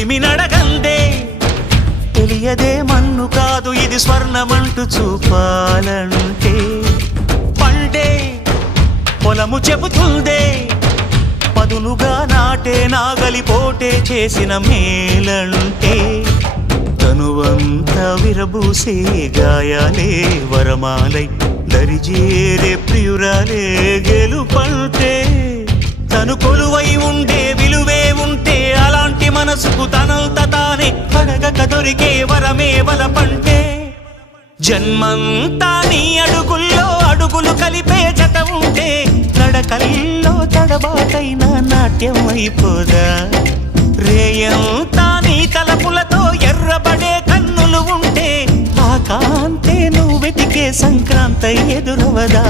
చెలిమి నడగందే తెలియదే మన్ను కాదు ఇది స్వర్ణమంటూ చూపాలంటే పండే పొలము చెబుతుందే పదునుగా నాటే నాగలిపోటే చేసిన మేలంటే తనువంతా విరబూసే గాయాలే వరమాలై దరిజేరే ప్రియురాలే గెలుపంటే తను కొలువై ఉండే విలువే ఉంటే అలాంటి మనసుకు తనంత తానే అడగక దొరికే వరమే వలపంటే జన్మంతా నీ అడుగుల్లో అడుగులు కలిపే జత ఉంటే నడకల్లో తడబాటైన నాట్యం అయిపోదా రేయంతా నీ తలపులతో ఎర్రబడే కన్నులు ఉంటే ఆ కాంతే నువ్వు వెతికే సంక్రాంతి ఎదురవదా